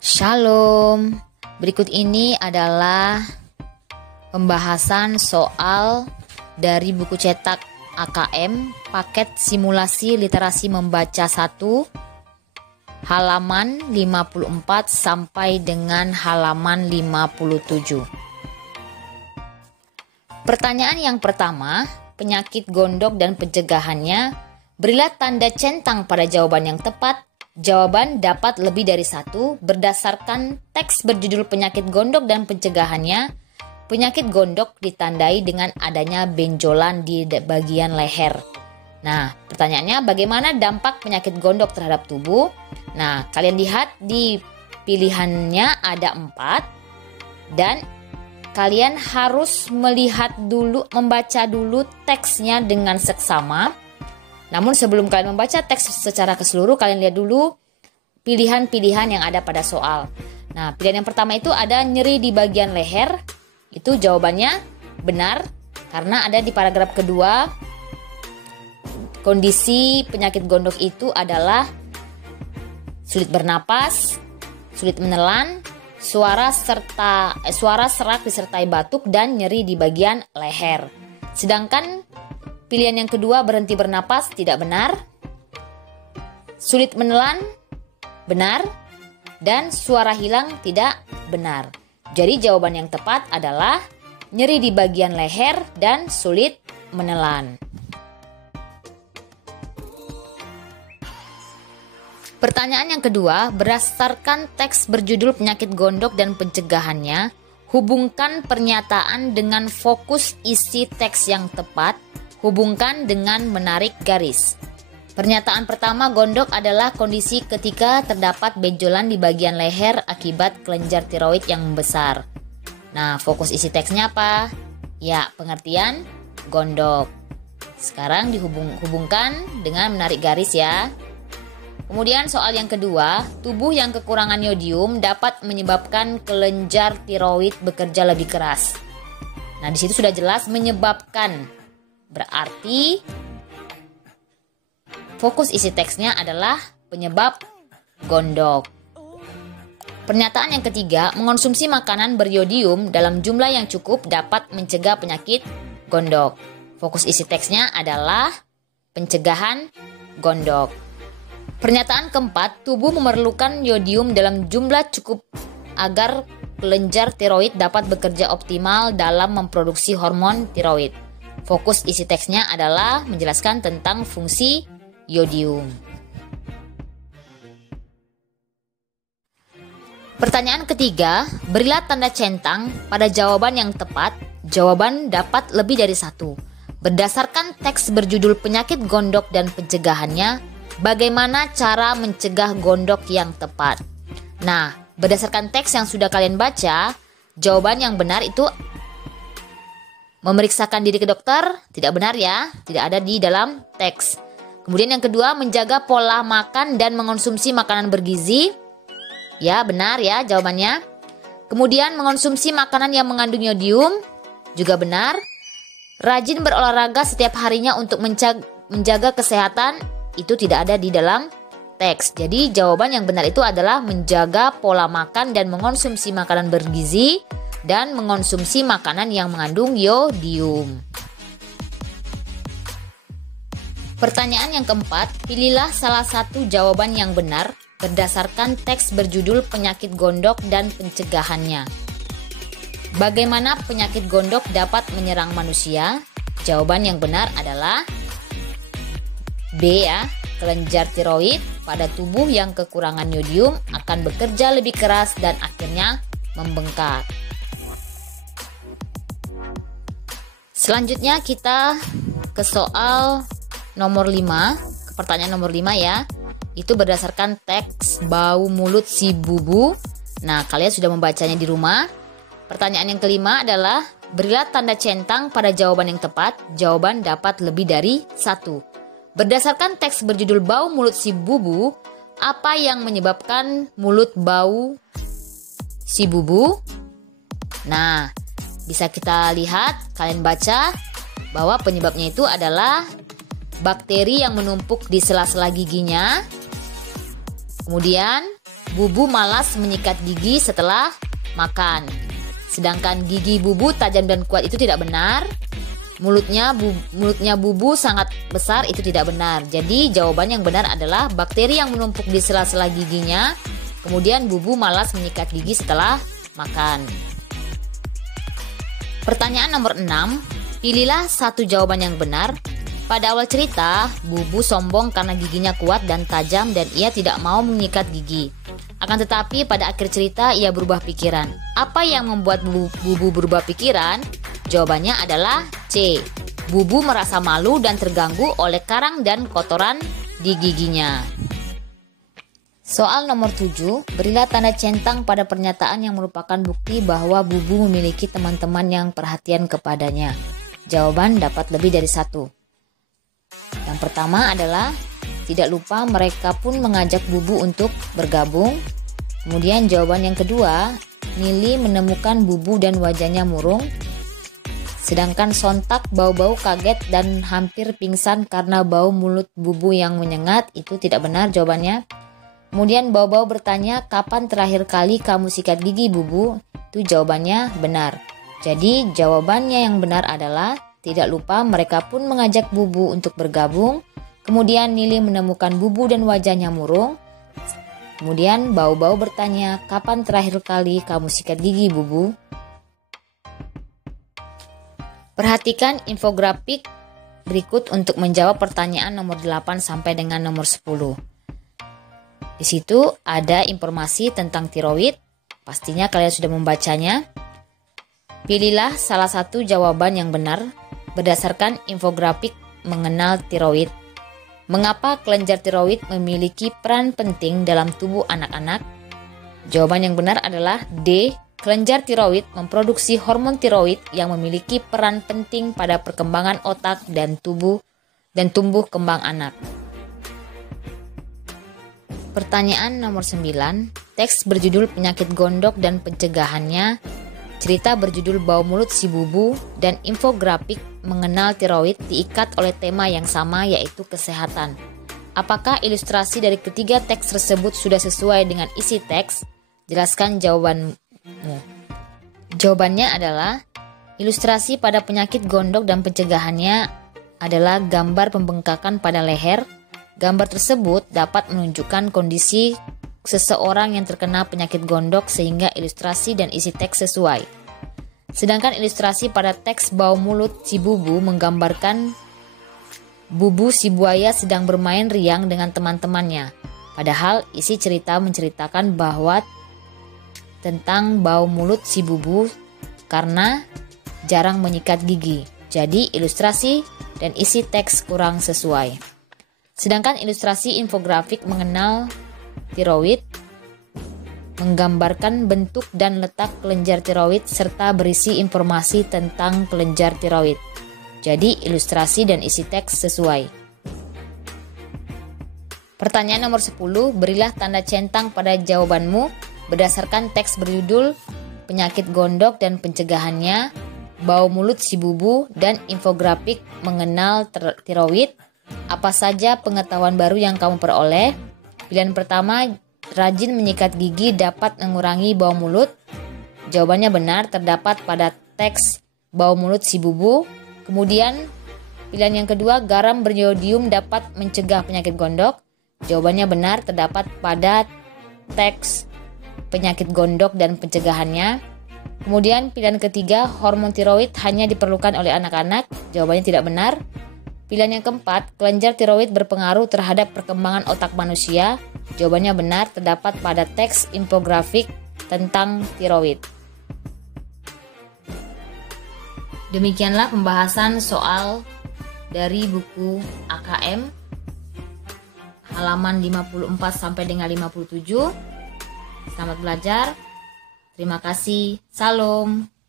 Shalom. Berikut ini adalah pembahasan soal dari buku cetak AKM paket simulasi literasi membaca 1 halaman 54 sampai dengan halaman 57. Pertanyaan yang pertama, penyakit gondok dan pencegahannya, berilah tanda centang pada jawaban yang tepat. Jawaban dapat lebih dari satu berdasarkan teks berjudul penyakit gondok dan pencegahannya. Penyakit gondok ditandai dengan adanya benjolan di bagian leher. Nah, pertanyaannya bagaimana dampak penyakit gondok terhadap tubuh? Nah, kalian lihat di pilihannya ada 4 dan kalian harus membaca dulu teksnya dengan seksama. Namun sebelum kalian membaca teks secara keseluruh, kalian lihat dulu pilihan-pilihan yang ada pada soal. Nah, pilihan yang pertama itu ada nyeri di bagian leher. Itu jawabannya benar karena ada di paragraf kedua. Kondisi penyakit gondok itu adalah sulit bernapas, sulit menelan, suara serak disertai batuk dan nyeri di bagian leher. Sedangkan pilihan yang kedua berhenti bernapas tidak benar, sulit menelan benar, dan suara hilang tidak benar. Jadi jawaban yang tepat adalah nyeri di bagian leher dan sulit menelan. Pertanyaan yang kedua, berdasarkan teks berjudul penyakit gondok dan pencegahannya, hubungkan pernyataan dengan fokus isi teks yang tepat. Hubungkan dengan menarik garis. Pernyataan pertama, gondok adalah kondisi ketika terdapat benjolan di bagian leher akibat kelenjar tiroid yang membesar. Nah, fokus isi teksnya apa? Ya, pengertian gondok. Sekarang dihubungkan dengan menarik garis ya. Kemudian soal yang kedua, tubuh yang kekurangan yodium dapat menyebabkan kelenjar tiroid bekerja lebih keras. Nah, di situ sudah jelas menyebabkan. Berarti fokus isi teksnya adalah penyebab gondok. Pernyataan yang ketiga, mengonsumsi makanan beryodium dalam jumlah yang cukup dapat mencegah penyakit gondok. Fokus isi teksnya adalah pencegahan gondok. Pernyataan keempat, tubuh memerlukan yodium dalam jumlah cukup agar kelenjar tiroid dapat bekerja optimal dalam memproduksi hormon tiroid. Fokus isi teksnya adalah menjelaskan tentang fungsi yodium. Pertanyaan ketiga, berilah tanda centang pada jawaban yang tepat. Jawaban dapat lebih dari satu. Berdasarkan teks berjudul penyakit gondok dan pencegahannya, bagaimana cara mencegah gondok yang tepat? Nah, berdasarkan teks yang sudah kalian baca, jawaban yang benar itu memeriksakan diri ke dokter, tidak benar ya, tidak ada di dalam teks. Kemudian yang kedua, menjaga pola makan dan mengonsumsi makanan bergizi. Ya, benar ya jawabannya. Kemudian mengonsumsi makanan yang mengandung yodium, juga benar. Rajin berolahraga setiap harinya untuk menjaga kesehatan, itu tidak ada di dalam teks. Jadi jawaban yang benar itu adalah menjaga pola makan dan mengonsumsi makanan bergizi, dan mengonsumsi makanan yang mengandung yodium. Pertanyaan yang keempat, pilihlah salah satu jawaban yang benar berdasarkan teks berjudul penyakit gondok dan pencegahannya. Bagaimana penyakit gondok dapat menyerang manusia? Jawaban yang benar adalah B ya, kelenjar tiroid pada tubuh yang kekurangan yodium akan bekerja lebih keras dan akhirnya membengkak. Selanjutnya kita ke soal nomor 5, ke pertanyaan nomor 5 ya. Itu berdasarkan teks bau mulut si bubu. Nah, kalian sudah membacanya di rumah. Pertanyaan yang kelima adalah berilah tanda centang pada jawaban yang tepat. Jawaban dapat lebih dari satu. Berdasarkan teks berjudul bau mulut si bubu, apa yang menyebabkan mulut bau si bubu? Nah, bisa kita lihat, kalian baca bahwa penyebabnya itu adalah bakteri yang menumpuk di sela-sela giginya. Kemudian Bubu malas menyikat gigi setelah makan. Sedangkan gigi Bubu tajam dan kuat itu tidak benar. Mulutnya Bubu sangat besar itu tidak benar. Jadi jawaban yang benar adalah bakteri yang menumpuk di sela-sela giginya. Kemudian Bubu malas menyikat gigi setelah makan. Pertanyaan nomor 6. Pilihlah satu jawaban yang benar. Pada awal cerita, Bubu sombong karena giginya kuat dan tajam dan ia tidak mau menyikat gigi. Akan tetapi pada akhir cerita ia berubah pikiran. Apa yang membuat Bubu berubah pikiran? Jawabannya adalah C. Bubu merasa malu dan terganggu oleh karang dan kotoran di giginya. Soal nomor 7, berilah tanda centang pada pernyataan yang merupakan bukti bahwa Bubu memiliki teman-teman yang perhatian kepadanya. Jawaban dapat lebih dari satu. Yang pertama adalah tidak lupa mereka pun mengajak Bubu untuk bergabung. Kemudian jawaban yang kedua, Nili menemukan Bubu dan wajahnya murung. Sedangkan sontak bau-bau kaget dan hampir pingsan karena bau mulut Bubu yang menyengat. Itu tidak benar jawabannya. Kemudian bau-bau bertanya, kapan terakhir kali kamu sikat gigi Bubu? Itu jawabannya benar. Jadi jawabannya yang benar adalah tidak lupa mereka pun mengajak Bubu untuk bergabung. Kemudian Nili menemukan Bubu dan wajahnya murung. Kemudian bau-bau bertanya, kapan terakhir kali kamu sikat gigi Bubu? Perhatikan infografik berikut untuk menjawab pertanyaan nomor 8 sampai dengan nomor 10. Di situ ada informasi tentang tiroid. Pastinya kalian sudah membacanya. Pilihlah salah satu jawaban yang benar berdasarkan infografik mengenal tiroid. Mengapa kelenjar tiroid memiliki peran penting dalam tubuh anak-anak? Jawaban yang benar adalah D. Kelenjar tiroid memproduksi hormon tiroid yang memiliki peran penting pada perkembangan otak dan tumbuh kembang anak. Pertanyaan nomor 9. Teks berjudul Penyakit Gondok dan Pencegahannya. Cerita berjudul Bau Mulut si Bubu dan infografik mengenal tiroid diikat oleh tema yang sama yaitu kesehatan. Apakah ilustrasi dari ketiga teks tersebut sudah sesuai dengan isi teks? Jelaskan jawabanmu. Jawabannya adalah ilustrasi pada penyakit gondok dan pencegahannya adalah gambar pembengkakan pada leher. Gambar tersebut dapat menunjukkan kondisi seseorang yang terkena penyakit gondok sehingga ilustrasi dan isi teks sesuai. Sedangkan ilustrasi pada teks Bau Mulut si Bubu menggambarkan Bubu si buaya sedang bermain riang dengan teman-temannya. Padahal isi cerita menceritakan bahwa tentang bau mulut si Bubu karena jarang menyikat gigi. Jadi ilustrasi dan isi teks kurang sesuai. Sedangkan ilustrasi infografik mengenal tiroid menggambarkan bentuk dan letak kelenjar tiroid serta berisi informasi tentang kelenjar tiroid. Jadi ilustrasi dan isi teks sesuai. Pertanyaan nomor 10, berilah tanda centang pada jawabanmu berdasarkan teks berjudul Penyakit Gondok dan Pencegahannya, Bau Mulut si Bubu, dan infografik mengenal tiroid. Apa saja pengetahuan baru yang kamu peroleh? Pilihan pertama, rajin menyikat gigi dapat mengurangi bau mulut. Jawabannya benar, terdapat pada teks Bau Mulut si Bubu. Kemudian pilihan yang kedua, garam beriodium dapat mencegah penyakit gondok. Jawabannya benar, terdapat pada teks Penyakit Gondok dan Pencegahannya. Kemudian pilihan ketiga, hormon tiroid hanya diperlukan oleh anak-anak. Jawabannya tidak benar. Pilihan yang keempat, kelenjar tiroid berpengaruh terhadap perkembangan otak manusia. Jawabannya benar, terdapat pada teks infografik tentang tiroid. Demikianlah pembahasan soal dari buku AKM halaman 54 sampai dengan 57. Selamat belajar. Terima kasih. Salam.